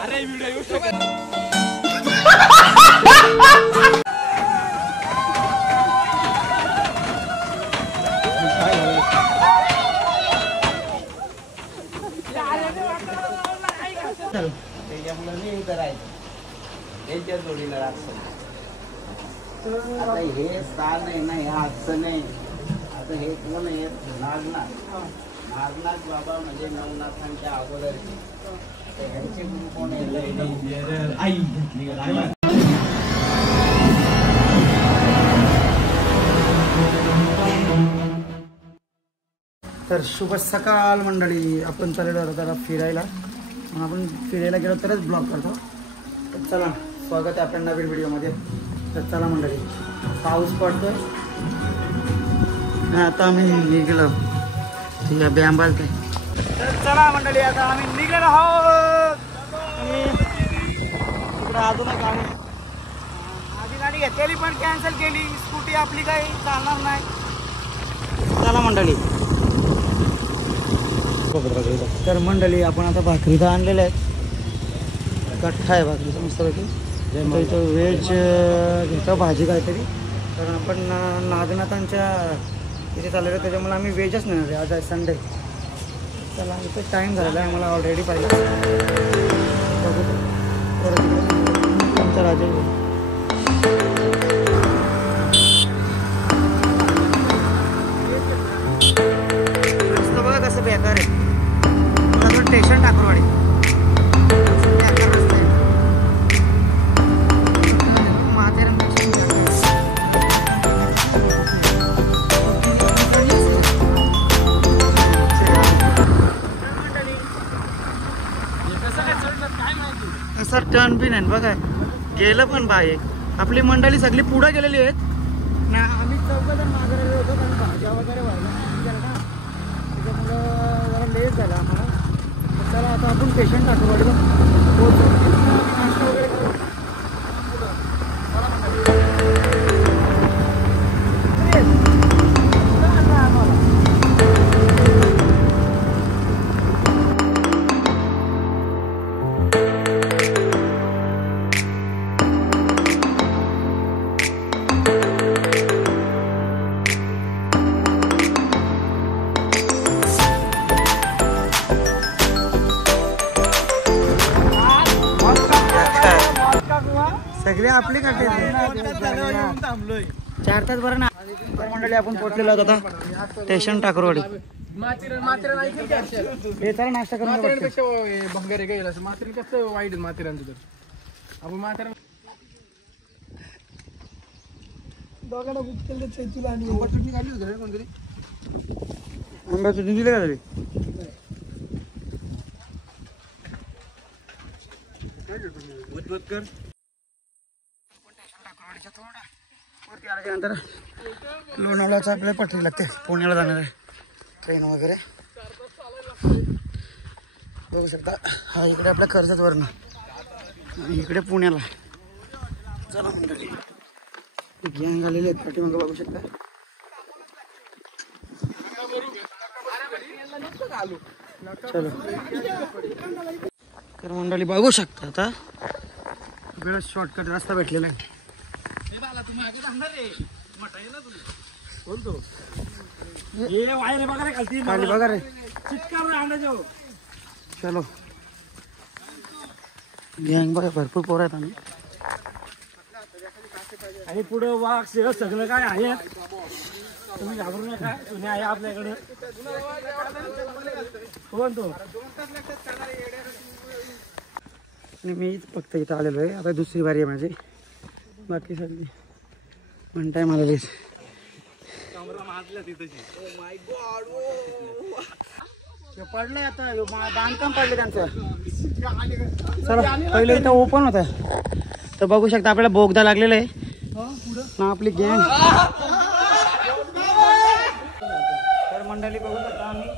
अरे व्हिडिओ त्यांच्या जोडीला आता हे स्थान आहे ना, ह्या हातचं नाही. आता हे कोण आहे? नागनाथ. नागनाथ बाबा म्हणजे नवनाथांच्या अगोदर ह्यांचे गुरु कोण आहे? तर शुभ सकाळ मंडळी. आपण चाललेलो जरा फिरायला. आपण फिरायला गेलो तरच ब्लॉग करतो. तर चला, स्वागत आहे आपल्या नवीन व्हिडिओमध्ये. तर चला मंडळी, पाऊस पडतोय. आता आम्ही निघलो व्यायाम बालते. तर चला मंडळी, आता आम्ही निघलो आहोत. आणि इकडं अजून एक गाडी, आधी गाडी घेतलेली पण कॅन्सल केली. स्कूटी आपली काही चालणार नाही. चला मंडळी. तर मंडळी, आपण आता भाकरी तर आणलेल्या आहेत. कट्टा आहे भाकरीचा मस्तपैकी. इथं व्हेज घेतो भाजी काहीतरी. कारण आपण नागनाथांच्या इथे चाललेलं आहे, त्याच्यामुळे आम्ही व्हेजच नेणार आहे. आज आहे संडे. चला, इथं टाईम झालेला आहे आम्हाला ऑलरेडी पाहिजे. बघू परत आमचा राजा रस्ता बघा कसं बेकार आहे. मला स्टेशन टाकरवाडी बेकार रस्ता आहे. सर टर्न बी नाही बघा, गेलं पण बाय. आपली मंडळी सगळी पुढे गेलेली आहेत ना. आम्ही चौघजण मागे राहिलो होतो, कारण भाज्या वगैरे व्हायला ना, त्याच्यामुळं जरा लेट झाला आम्हाला. चला, आता आपण पेशंट टाकू नाश्ता वगैरे करू. सगळे आपली काटे 4 तास बरं ना. मंडळी, आपण पोहोचलेलो आहोत आता स्टेशन टाकरवाडी. हे चला नाश्ता करून भंगारे गेला असं मात्र कसं वाईट माथेरानचं. तर आपण माथेरान दोघांना बुक केलं. चैतूला आणि चटणी खाली होती कोणतरी. आंब्या चटणी दिली का तरी? कर. नंतर लोणावळ्याचं आपल्याला पटरी लागते. पुण्याला जाणार आहे ट्रेन वगैरे. बघू शकता, हा इकडे आपल्या कर्जत वरनं, इकडे पुण्याला. चला मंडळी, गँग आलेले आहेत पाठीमागं बघू शकता. चलो, तर मंडळी बघू शकता आता वेळ शॉर्टकट रस्ता भेटलेला आहे. खाली बघा रे. चलो, गँग बघा, भरपूर पोरं आहेत. आणि पुढं वाघ शेळ सगळं काय आहे. तुम्ही घाबरू नका, तुम्ही आहे आपल्याकडे. कोण तो? मीच फक्त इथं आलेलो आहे. आता दुसरी बारी आहे माझी. बाकी सगळी वन टाइम आलेली. पडलंय आता, बांधकाम पडले त्यांचं. चला, पहिले इथं ओपन होतं. तर बघू शकता आपल्याला बोगदा लागलेला आहे ना. आपली गँग. तर मंडळी बघू शकता आम्ही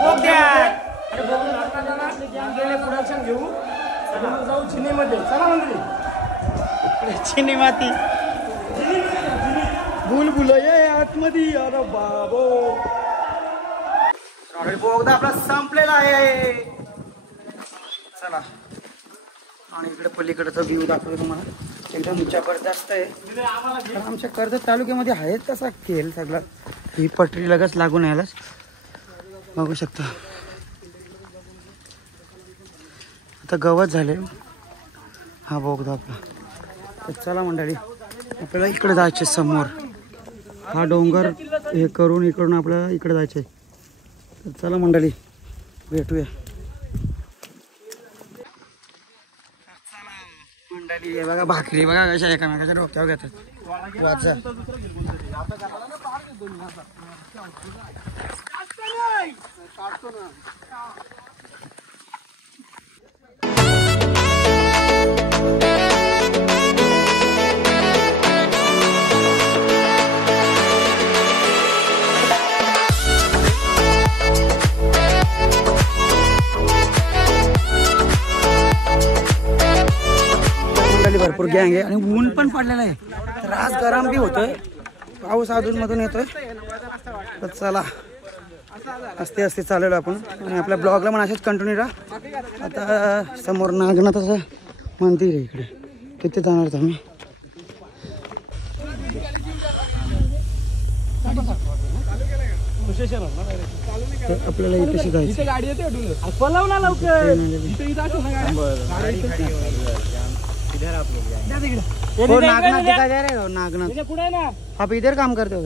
बोगद्यात. आपली गँग गेले प्रोडक्शन घेऊ. मग जाऊ चिनीमध्ये. चला मंदिरी. चिनी माती बुलबुल ये आतमध्ये. अरे बाबो बोगदा आपला संपलेला आहे. चला आणि इकडे पलीकडचा व्ह्यू दाखवतो तुम्हाला. एकदम जबरदस्त आहे. आमच्या कर्जत तालुक्यामध्ये आहेत तसा खेळ सगळा. ही पटरी लगेच लागून यायलाच बघू शकता. आता गवत झाले हा बोगदा आपला. तर चला मंडळी आपल्याला इकडे जायचे समोर. हा डोंगर हे करून इकडून आपल्याला इकडे जायचे. तर चला मंडळी भेटूया. मंडळी हे बघा भाकरी बघा कशा एकामेकाच्या डोक्यावर घेतात. वाचा भरपूर गँग आहे आणि ऊन पण पडलेलं आहे. त्रास गरम बी होतोय. पाऊस अधून मधून येतोय. तर चला असते असते चाललेलो आपण आणि आपल्या ब्लॉगला पण असेच कंटिन्यू राहा. आता समोर नागनाथाचं मंदिर आहे इकडे. तिथे जाणार तुम्ही. आपल्याला इथे जायचं. गाडी येते पलव ना लवकर. नागनाथ दिखाई दे रहे हो. नागनाथ आप इधर काम करते हो.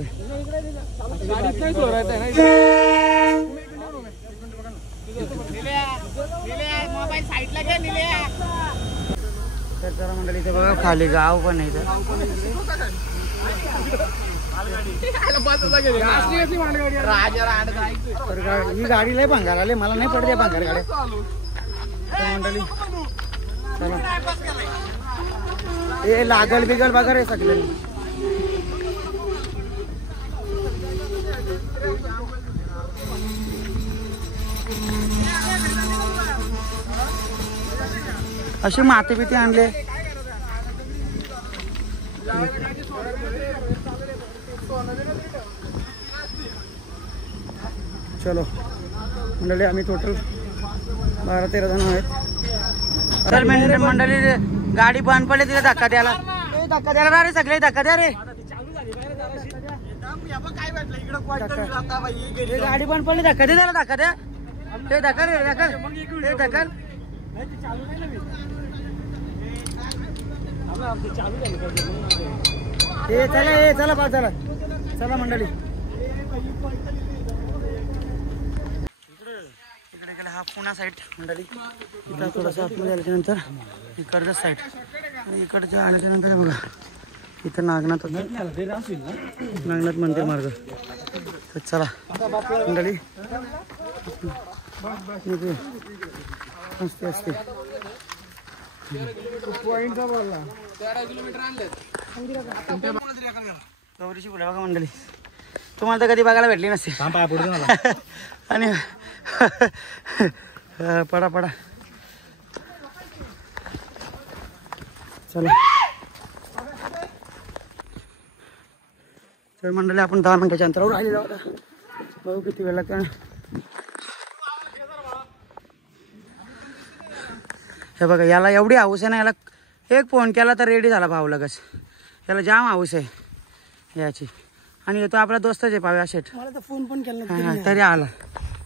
तर जरा मंडळी इथे बघा खाली गाव पण आहे. ही गाडी लय भांगार आले. मला नाही पडते भांगार गाड्या. मंडळी हे लागल बिगल बघा रे सगळे. अशी माती बिती आणले. चलो मंडळी आम्ही टोटल 12-13 जण आहेत. तर मंडळी गाडी बंद पडली तिथे धक्का द्यायला. धक्का द्यायला रे सगळे. धक्का द्या रे. गाडी बंद पडली. धक्का दे त्याला. धक्का द्या. ते धक्का रे. ते धक्का. हे चला. हे चला पा चला. चला मंडळी इकडे गेला. हा पुणा साईड मंडळी. इकडं थोडंसं आतमध्ये आल्याच्यानंतर इकडचं साईड आणि इकडचं आल्याच्यानंतर बघा इथं नागनाथ नागनाथ मंदिर मार्ग. तर चला मंडळी असते असते. गौरीची फुलं बघा मंडळी. तुम्हाला तर कधी बघायला भेटली नसते. आणि पडा पडा. चला तर मंडळी आपण 10 मिनिटाच्या अंतरावर राहिलेलो होता. बघू किती वेळ लागतो. हे बघा याला एवढी हाऊस आहे ना. याला एक फोन केला तर रेडी झाला भाऊ लगेच. याला जाम हाऊस आहे याची. आणि तो आपला दोस्तच आहे पाव्या शेठ. मला तर फोन पण केला तरी आला.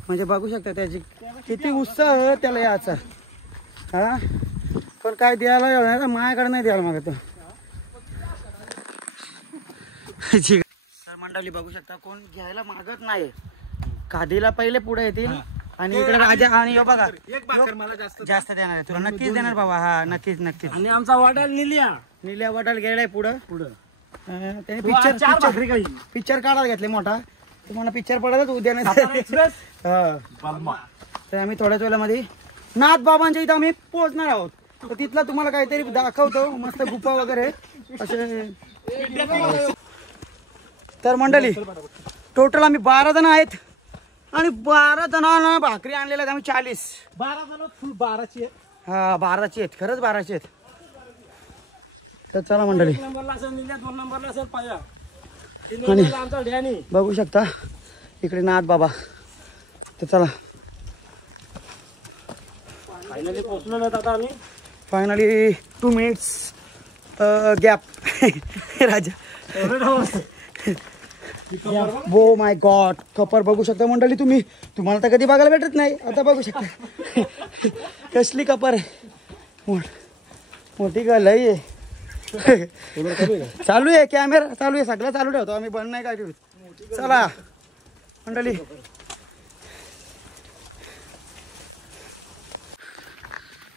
म्हणजे बघू शकता त्याची किती उत्साह आहे त्याला याचा. हा पण काय द्यायला माझ्याकडे नाही द्यायला मागत. तर मंडळी बघू शकता कोण घ्यायला मागत नाही. खादीला पहिले पुढे येतील आणि इकडे राजा. आणि बघा मला जास्त देणार आहे तुला. नक्कीच देणार बाबा. हा नक्कीच नक्कीच. आणि आमचा वाटाल निल्या वाटायला गेलाय पुढं. त्याने पिक्चर काढायला घेतले मोठा. तुम्हाला पिक्चर पडतच उद्या नाही. तर आम्ही थोड्याच वेळामध्ये नाथ बाबांच्या इथं आम्ही पोहोचणार आहोत. तर तिथला तुम्हाला काहीतरी दाखवतो. मस्त गुफा वगैरे असे. तर मंडळी टोटल आम्ही 12 जण आहेत आणि 12 जणांना भाकरी आणलेल्या आहेत आम्ही 40. 12 जण फुल 12ची आहेत. हा 12ची आहेत, खरंच 12ची आहेत. तर चला मंडळी, 1 नंबरला असेल निल्या, 2 नंबरला असेल पाया. 3 आणि नंबरला आमचा ढ्यानी. बघू शकता इकडे नाथ बाबा. तर चला फायनली पोहोचलो ना आता आम्ही. Finally 2 minutes gap. राजा ओ माय गॉड, कपर बघू शकता मंडळी तुम्ही. तुम्हाला तर कधी बघायला भेटत नाही, आता बघू शकता कसली कपर आहे. मोठी गल आहे. चालू आहे कॅमेरा, चालू आहे, सगळं चालू ठेवतो आम्ही, बंद नाही काय ठेवत. चला मंडळी,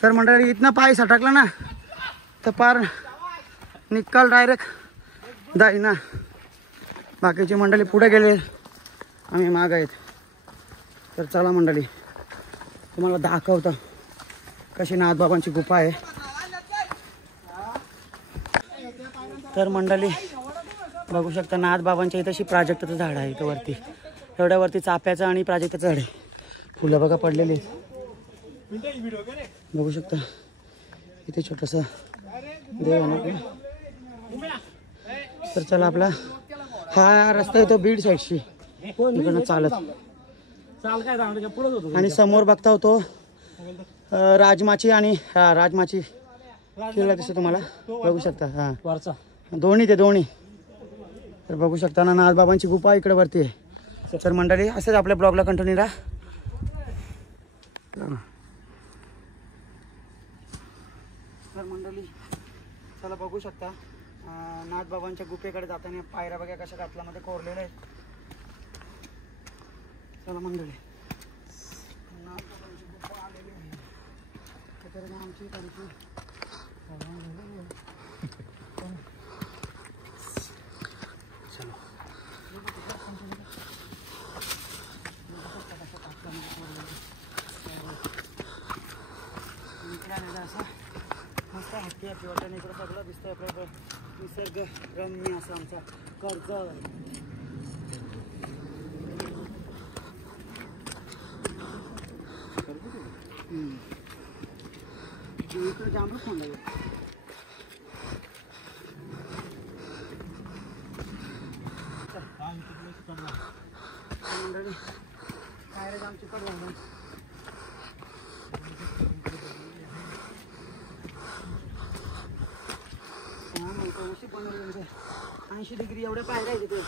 तर मंडळी इथनं पाय सटकला ना तर पार निकाल डायरेक्ट दाईना. बाकीची मंडळी पुढे गेले, आम्ही माग आहेत. तर चला मंडळी, तुम्हाला दाखवतो कशी नाथबाबांची गुफा आहे. तर मंडळी बघू शकता नाथबाबांच्या इथं अशी प्राजक्ताचं झाड आहे इथं वरती. एवढ्यावरती चाफ्याचं आणि प्राजक्ताचं झाड आहे. फुलं बघा पडलेली बघू शकता. इथे छोटंसं देव आहे ना. तर चला, आपला हा रस्ता येतो बीड साईडशी, इकडनं चालत. चाल काय सांगतो पुढे होतो. आणि समोर बघता होतो राजमाची आणि राजमाची किल्ला दिसतो तुम्हाला, बघू शकता. हा वरचा दोन्ही ते दोन्ही. तर बघू शकता ना नाथबाबांची गुफा इकडे वरती आहे. तर मंडळी असंच आपल्या ब्लॉगला कंटिन्यू राहा. तर मंडळी चला बघू शकता नाथबाबांच्या गुफेकडे जाताना पायऱ्या बघा कशा कातलामध्ये कोरलेल्या आहेत. चला मंडळी, नाथबाबांची गुफा आलेली आहे. तर आमची त्यांची मस्त हत्ती हत्ती वाटतं. इकडं सगळं दिसतंय आपलं निसर्ग रम्य असं आमचा कर्ज. इकडे जांभूळ फोन लागेल. मंडळी काय रे आमची कड झालं. 80 डिग्री एवढे पायऱ्या आहे तिथे.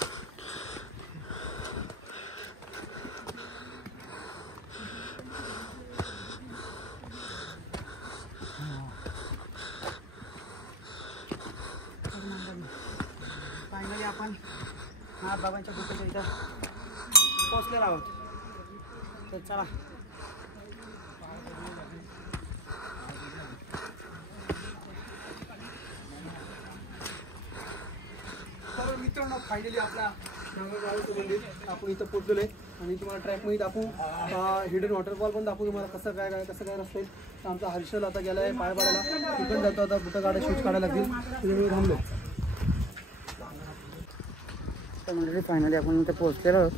फायनली आपण नाथबाबांच्या गुफेच्या इथं पोहोचलेलो आहोत. तर चला मित्रांनो, फायनली आपला नांगरगावचं मंदिर आपण इथं पोहोचलेलो आहे. आणि तुम्हाला ट्रॅकमध्ये दाखवू, हिडन वॉटरफॉल पण दाखवू तुम्हाला कसं काय रस्ता आहे. तर आमचा हर्षल आता गेला आहे पाय पाडायला, तिकडून जातो. आता बुटं गाड्या शूज काढायला लागतील, त्याच्यामुळे थांबलो. तर मंडळी फायनली आपण इथं पोहोचलेलो आहोत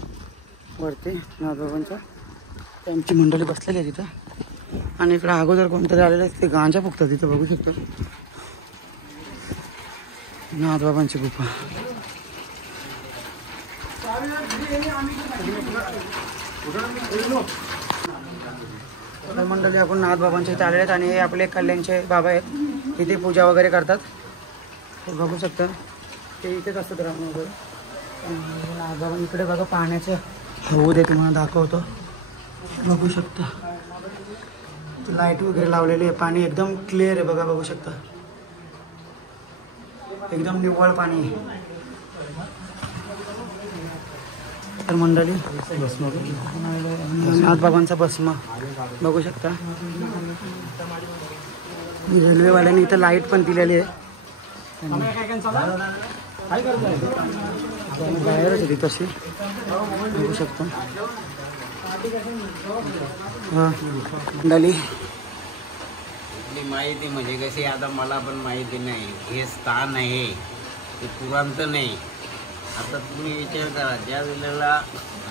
वरती नाथबाबांच्या. त्यांची मंडळी बसलेली आहे तिथं. आणि इकडं अगोदर कोणतरी आलेलं आहे, ते गांजा फुकतात तिथं बघू शकतो. नाथबाबांची गुफा. तर मंडळी आपण नाथबाबांच्या इथे आलेले आहेत आणि हे आपले कल्याणचे बाबा आहेत, इथे पूजा वगैरे करतात. ते बघू शकता, ते इथेच असतात राम वगैरे. नाथबाबा इकडे बघा पाण्याचं हौद आहे, तुम्हाला दाखवतो. बघू शकता लाईट वगैरे लावलेली आहे, पाणी एकदम क्लिअर आहे बघा, बघू शकता एकदम निव्वळ पाणी आहे. तर मंडळी नाथबाबांचा भस्म बघू शकता. रेल्वेवाल्याने इथं लाईट पण दिलेली आहे. बाहेरच होती तशी बघू शकता. हां मंडळी माहिती म्हणजे कशी, आता मला पण माहिती नाही. हे स्थान आहे ते पुरांत नाही. आता तुम्ही विचार करा, ज्या वेळेला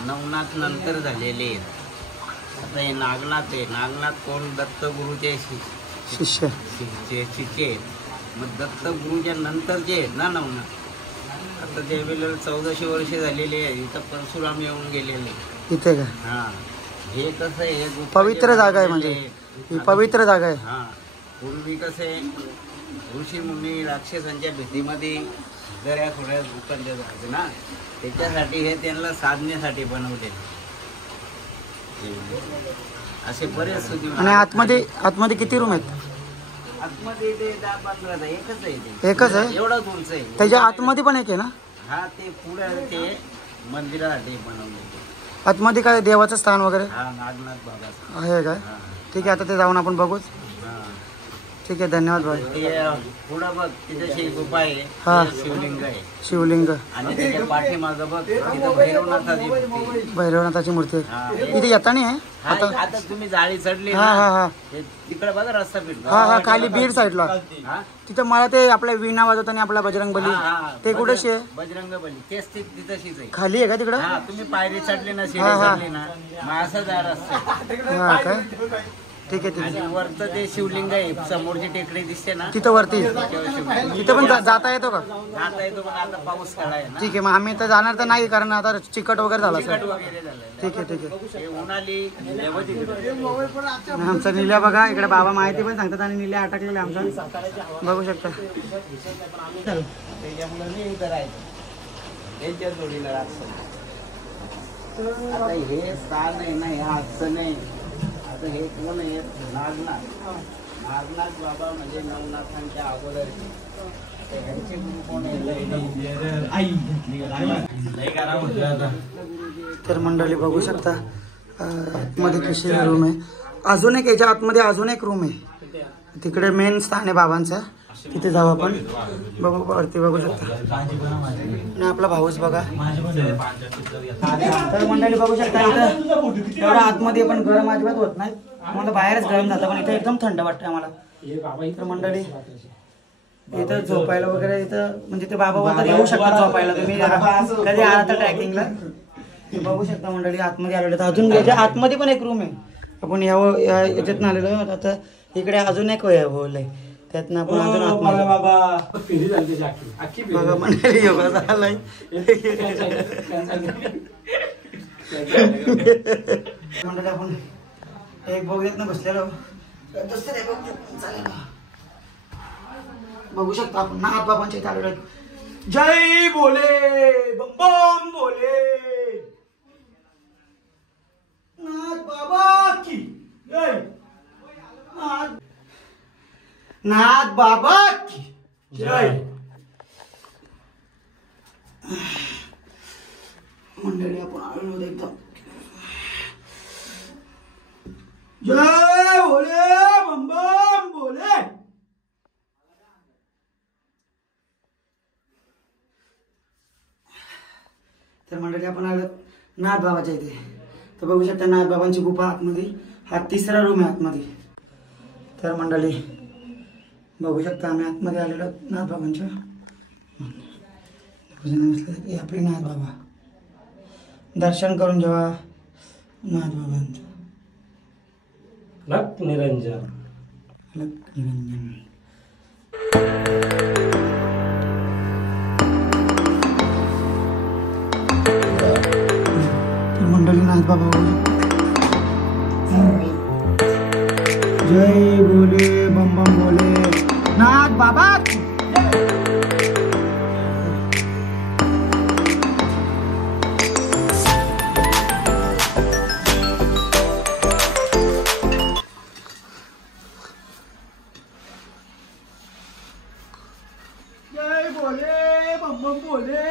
नवनाथ नंतर झालेले आहेत. आता हे नागनाथ आहे. नागनाथ कोण? दत्तगुरूचे शिष्य शिष्य आहेत. मग दत्त गुरुच्या नंतर जे आहेत ना आता त्यावेळेला 1400 वर्षे झालेले आहे. इथं परशुराम येऊन गेलेले इथे का? हा. हे कसं आहे, पवित्र जागा आहे म्हणजे ही पवित्र जागा आहे. हा. पूर्वी कसं आहे, ऋषी मुनी राक्षसांच्या भीतीमध्ये दऱ्या थोड्या उकरल्या जायचं ना, त्याच्यासाठी हे त्यांना साधण्यासाठी बनवले. असे बरेच आणि आतमध्ये किती रूम आहेत? आतमध्ये ते 10-15 एकच आहे ते. एकच आहे? एवढंच उंच आहे. त्याच्या आतमध्ये पण एक आहे ना? हा, ते पुढे ते मंदिरासाठी बनवले. आतमध्ये काय देवाचं स्थान वगैरे हा, नागनाथ बाबाचं आहे काय? हा. ठीक आहे, आता ते जाऊन आपण बघूच. हा. ठीक आहे, धन्यवाद भाई. ते पुढं बघ, तिथे गुफा आहे, हा. ते शिवलिंग आहे. शिवलिंग, आणि त्याच्या पाठीमागं बघ, तिथं भैरवनाथाची मूर्ती आहे. भैरवनाथाची मूर्ती आहे. हा. इथे येताना आहे हा, आता? आता तुम्ही जाळी चढली हा हा हा तिकडे बघा रस्ता फिरतो. हा हा खाली बीड साईडला हा? तिथं मला ते आपल्या वीणा वाजवताना आपला बजरंग बली हा, हा. ते कुठेशी आहे? बजरंग बली तेच तिथंशीच आहे. खाली आहे का तिकडं? हा, तुम्ही पायरी चढली ना, शिडी हा, हा. चढली ना, मग असं जा रस्ता आहे. हा काय? ठीक आहे ठीक आहे. आणि वरचं ते शिवलिंग आहे, समोरची टेकडी दिसते ना, तिथं वरती त्याच्यावर शिवलिंग. तिथं पण जाता येतो का? जाता येतो, पण आता पाऊस काळ आहे ना, ठीक आहे, मग आम्ही तर जाणार तर नाही कारण आता चिकट वगैरे झाला तिकट सर. वगैरे झालं. ठीक आहे ठीक आहे. हे उन्हाळी देवं तिकडे. आणि आमचा निल्या बघा इकडे बाबा माहिती पण सांगतात आणि निल्या अटकलेले आमचा बघू शकता. त्याच्यामुळे मी इथं राहायचं, त्यांच्या जोडीला राहतो. आता हे स्थान आहे ना, हे आजचं नाही. आता हे कोण आहे? नागनाथ बाबा म्हणजे नवनाथांच्या अगोदर. ह्यांचे गुरु कोण तर मंडळी बघू शकता आतमध्ये कशी रूम आहे. अजून एक याच्या आतमध्ये अजून एक रूम आहे. तिकडे मेन स्थान आहे बाबांचं, तिथे जाऊ आपण. बघू वरती बघू शकता. आणि आपला भाऊच बघा. तर मंडळी बघू शकता इथं एवढं आतमध्ये पण गरम अजिबात होत नाही. आम्हाला बाहेरच गरम झालं, पण इथं एकदम थंड वाटतं आम्हाला. तर मंडळी इथं झोपायला वगैरे इथं म्हणजे ते बाबा बोलतात येऊ शकतात झोपायला. तुम्ही कधी आला तर ट्रॅकिंगला बघू शकता मंडळी. आतमध्ये आलेलं तर अजून याच्या आतमध्ये पण एक रूम आहे. आपण याच्यातनं आलेलो आता इकडे अजून एक हॉल आहे, त्यातनं आपण अजून बघा मंडळी योगा झालाय. मंडळी आपण एक बघूयात ना बसलेलो, दुसरे चालेल बघू शकता आपण नाथ बाबांच्या इथे आलेलो. जय बोले बम बम बोले, नाथ बाबा की जय, नाथ बाबा की जय. मंडळी आपण आलेलो एकदम जय बोले बम बम बोले. तर मंडळी आपण आलो नाथ बाबाच्या इथे. तर बघू शकता नाथ बाबांची गुफा आतमध्ये. हा तिसरा रूम आहे आतमध्ये. तर मंडळी बघू शकता आम्ही आतमध्ये आलेलो नाथ बाबांच्या. हे आपले नाथ बाबा दर्शन करून जेव्हा नाथ बाबांचं लक निरंजन. लक निरंजन. मंडळी नाथ बाबा जय बोले बम बम बोले, नाथ बाबा जय बोले बम बम बोले.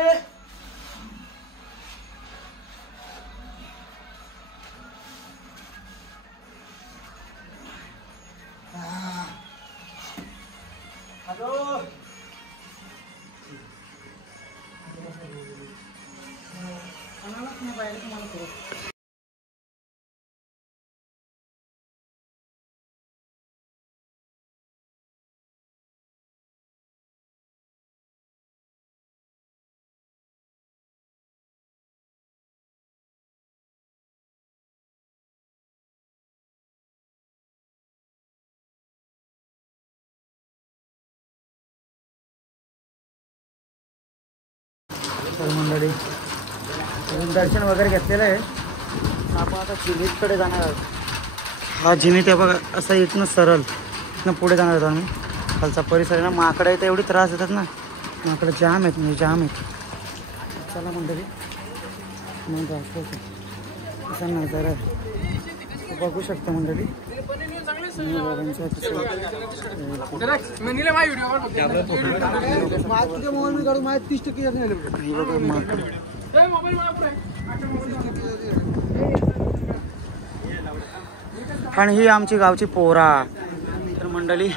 तर मंडळी अजून दर्शन वगैरे घेतलेलं आहे. आपण आता झिनीतकडे जाणार आहोत. हा झिनीत आहे बघा, असं इथनं सरळ इथनं पुढे जाणार आहोत आम्ही. खालचा परिसर आहे ना, माकडं आहे तर एवढी त्रास देतात ना, माकडं जाम आहेत म्हणजे जाम आहेत. चला मंडळी मग दाखवतो असा नजारा आहे, बघू शकता मंडळी. आणि ही आमची गावची पोरा. तर मंडळी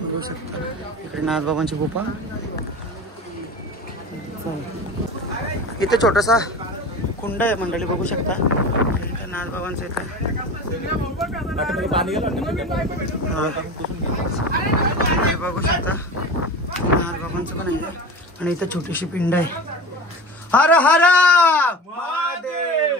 बघू शकता इकडे नाथबाबांची गुफा. इथे छोटासा कुंड आहे मंडळी, बघू शकता. इथे नाथबाबांचं इथे बघू शकता नाथबाबांचं पण आहे. आणि इथे छोटीशी पिंड आहे. हर हर महादेव.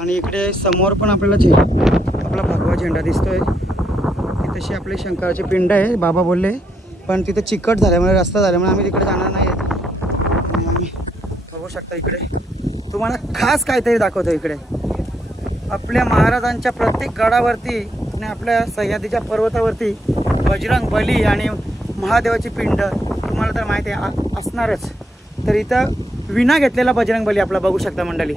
आणि इकडे समोर पण आपल्याला आपला भगवा झेंडा दिसतोय. तशी आपली शंकराची पिंड आहे बाबा बोलले, पण तिथे चिकट झाल्यामुळे रस्ता झाल्यामुळे आम्ही तिकडे जाणार नाही. आम्ही बघू शकता इकडे तुम्हाला खास काहीतरी दाखवतो. इकडे आपल्या महाराजांच्या प्रत्येक गडावरती आणि आपल्या सह्याद्रीच्या पर्वतावरती बजरंग बली आणि महादेवाची पिंड तुम्हाला तर माहिती आहे असणारच. तर इथं विना घेतलेला बजरंग बली आपला बघू शकता मंडळी.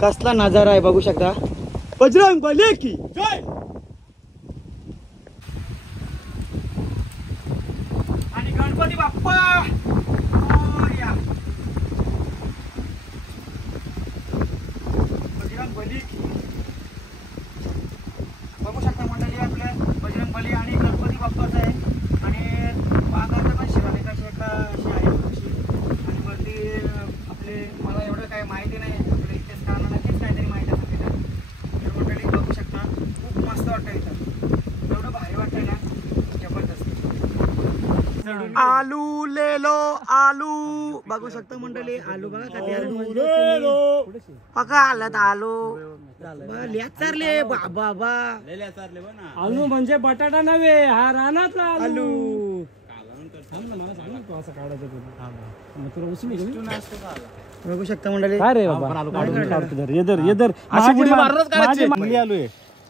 कसला नजारा आहे बघू शकता. बजरंग बली की जय. आणि गणपती बाप्पा मोरया. बजरंग बली की बघू शकता मंडळी. आपल्या बजरंग बली आणि गणपती बाप्पाचं आहे. आणि बागाचं पण शिलालेखाची एका अशी आहे अशी. आणि वरती आपले मला एवढं काय माहिती नाही, आपल्या इतिहास कारणं नक्कीच काहीतरी माहिती आहे तिथं. मंडळी बघू शकता खूप मस्त वाटतं इथं, एवढं भारी वाटतंय ना, जबरदस्त. आलू लेलो आलू बघू शकता मंडळी. आलू बघा पका आलात आलू चारले बाबा. आलू म्हणजे बटाटा नव्हे, हा रानातला आलू. बघू शकता मंडळी. काय रे बाबा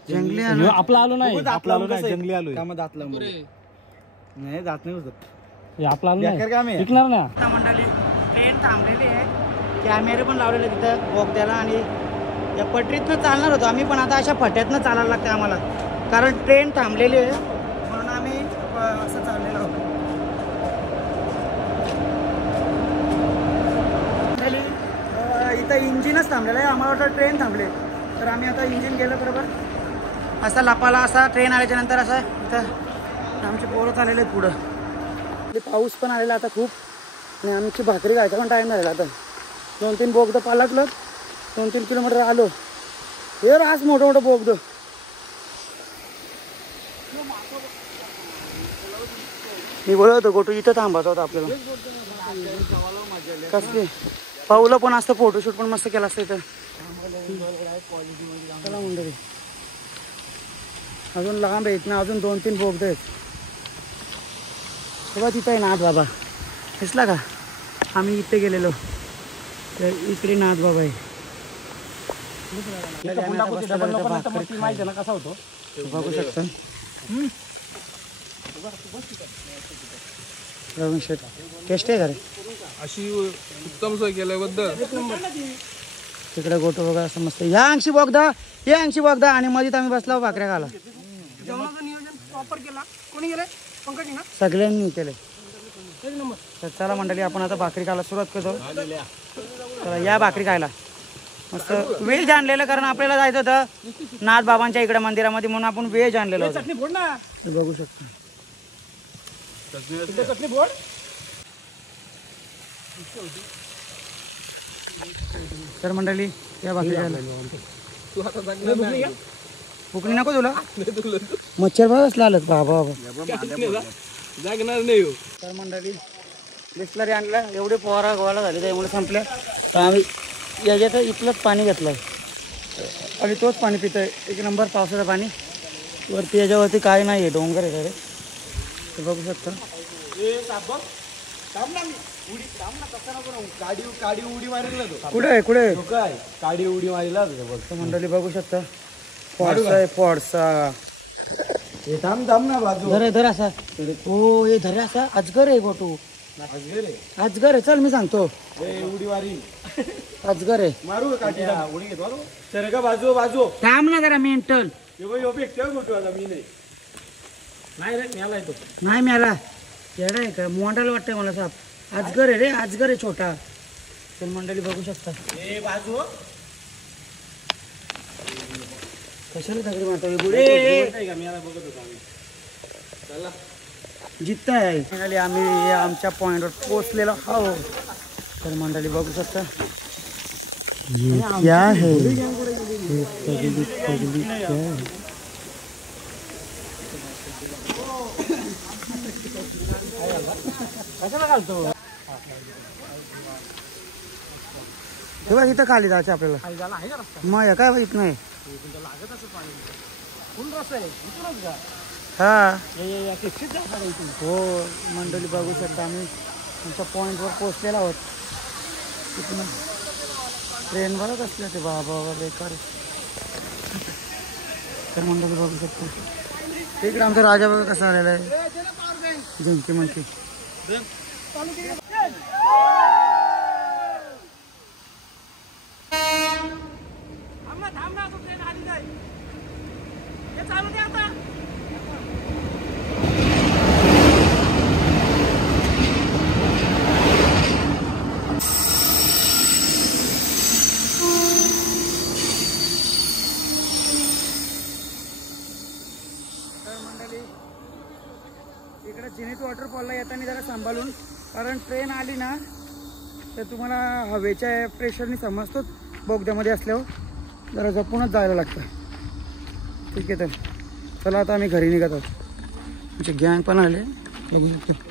जंगली आलू. आपला आलू नाही, आपला आलू नाही, जंगली आलू कामात दात लावून नाही, दात नाही होत. आपला आलू नाही विकणार ना. मंडळी ट्रेन थांबलेली आहे, कॅमेरे पण लावलेले तिथं बोगद्याला. आणि या पटरीतनं चालणार होतो आम्ही, पण आता अशा फट्यातनं चालायला लागतं आम्हाला, कारण ट्रेन थांबलेली आहे म्हणून आम्ही असं चाललेलो आहोत. इथं इंजिनच थांबलेलं आहे, आम्हाला वाटतं ट्रेन थांबले. तर आम्ही आता इंजिन गेलं बरोबर असा लपाला, असा ट्रेन आल्याच्या नंतर असा इथं आमचे पोरं चाललेले आहेत पुढं. पाऊस पण आलेला आता खूप, आणि आमची भाकरी खायचा पण टाईम झालेला. आता 2-3 बोगदं पालटलं, 2-3 किलोमीटर आलो. हे रास मोठं मोठं बोगदं. मी बोलत होतो गोटू इथं थांबायचं होतं आपल्याला. कसली पाऊलं पण असतं, फोटोशूट पण मस्त केलं असतं इथं. चला मंडळी अजून लांब आहेत ना, अजून 2-3 बोगदं आहेत. तेव्हा तिथं आहे नाथ बाबा दिसला का. आम्ही इथे गेलेलो तर इकडे नाथ बाबा आहे. कसा होतो बघू शकता. टेस्ट आहे का रे अशी उत्तम सोय केल्याबद्दल. तिकडे गोटो बघा असं मस्त. ह्या अंशी बोगदा, हे अंशी बोगदा, आणि मध्ये आम्ही बसलो भाकऱ्या खाला. सगळ्यांनी केले. तर चला मंडळी आपण आता भाकरी खायला सुरुवात करतो. चला या भाकरी खायला. मस्त व्हेज आणलेलं, कारण आपल्याला जायचं होतं नाथ बाबांच्या इकडे मंदिरामध्ये, म्हणून आपण व्हेज आणलेलं होतं. बघू शकतो. तर मंडळी या भाकरी खायला. फुकणी नको तुला. मच्छर बघ असला आलं बाबा बाबा. जागणार नाही. तर मंडळी बिस्लरी आणला, एवढे पोहारा गोळा झाले त्यामुळे संपल्या. तर आम्ही याच्यात इथलंच पाणी घेतलं आणि तोच पाणी पितोय. एक नंबर पावसाचं पाणी. वरती याच्यावरती काय नाही आहे, डोंगर आहे सगळे ते बघू शकता. काडी उडी मारेल कुठे आहे कुठे काय काडी उडी मारेला मंडळी बघू शकता. फॉडसा आहे फॉडसा. हे थांब ना बाजू धर धर असा. हो हे धर असा. अजगर आहे गोटू. अजगर आहे. चल मी सांगतो. उडी मारी अजगर आहे. मारू काठी उडी घेतो सर का बाजू बाजू थांब ना जरा मेंटल. मी नाही रे म्याला येतो नाही मिळाला. येडा आहे का मोंडाला वाटतंय मला साप. अजगर आहे रे. अजगर आहे छोटा. तर मंडळी बघू शकता. बाजू कशाला दगडी मारता बुडे बघत होतो आम्ही. चला जित्ता आहे. फायनली आम्ही आमच्या पॉइंटवर पोहोचलेलो आहोत. तर मंडळी बघू शकता. ये क्या है? ये पगली पगली क्या है? कशाला घालतो तेव्हा इथं खाली जायचं आपल्याला. झाला आहे का रस्ता मग काय माहित नाही. लागत असं पाणी फुल रस्ता आहे इथूनच का हा इथून. हो मंडळी बघू शकता. आम्ही आमच्या पॉईंटवर पोहोचलेलो आहोत. तिथून ट्रेन बरंच असल्या ते बाबा बेकार. तर मंडळी बघू शकतो. इकडे आमचा राजा बघा कसा आलेला आहे. झुंकी मंकी. इकडे जिनीत वॉटरफॉलला येताना जरा सांभाळून, कारण ट्रेन आली ना तर तुम्हाला हवेच्या प्रेशरनी समजतो बोगद्यामध्ये असल्यावर जरा जपूनच जायला लागतं. ठीक आहे. तर चला आता आम्ही घरी निघत आहोत. आमचे गँग पण आले बघू शकतो.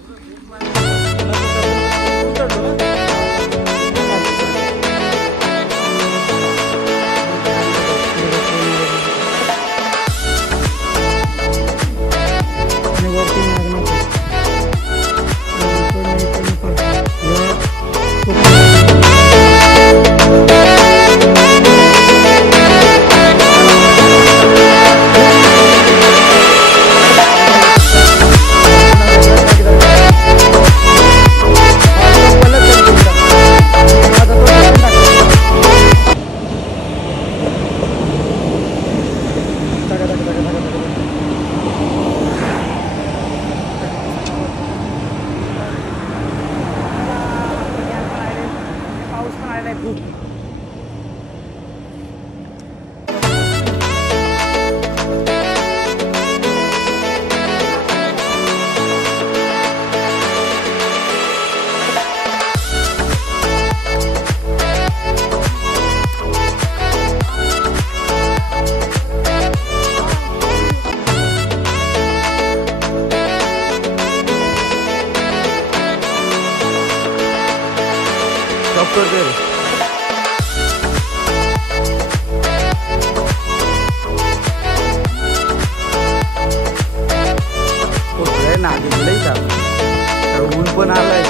ऊन पण आलाय.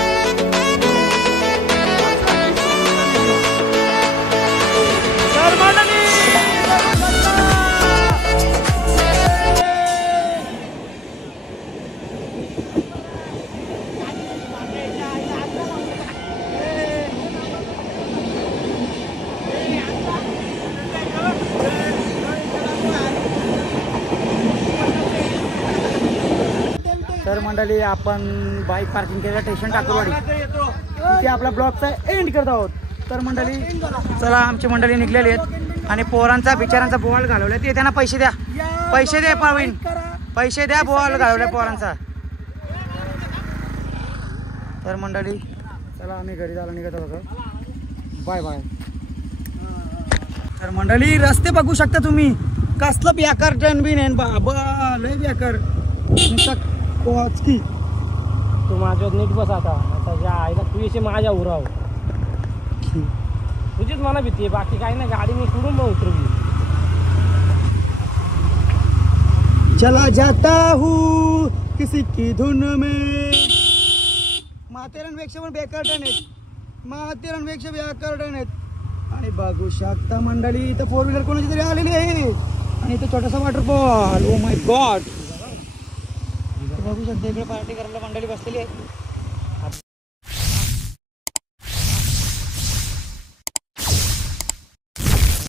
तर मंडळी आपण बाईक पार्किंग केलं स्टेशन टाकूरवाडी. इथे आपला ब्लॉगचा एंड करत आहोत. तर मंडळी चला आमची मंडळी निघलेली आहेत आणि पोरांचा बिचारांचा बोवाल घालवला. ते त्यांना पैसे द्या. पैसे द्या प्रवीण. पैसे द्या. बोवाल घालवल्या पोरांचा. तर मंडळी चला आम्ही घरी जायला निघत आहोत. Bye bye. तर मंडळी रस्ते बघू शकता तुम्ही. कसलं बेकार टर्न बिन आहे बाबा. लय बेकार. पोचकी तू माझ्यावर नीट बस आता त्याच्या आईला तू येशी माझ्या उराव तुझीच मला भीती आहे बाकी काही नाही गाडी मी सोडून मग उतरवी चला जाता हूँ किसी की धुन में माथेरानपेक्षा पण बेकारटन आहेत माथेरानपेक्षा बेकारटन आहेत आणि बघू शकता मंडळी इथं 4 व्हीलर कोणाची तरी आलेली आहे आणि इथं छोटासा वॉटरफॉल ओ माय गॉड बघू शकता इकडे पार्टी करायला मंडळी बसलेली आहे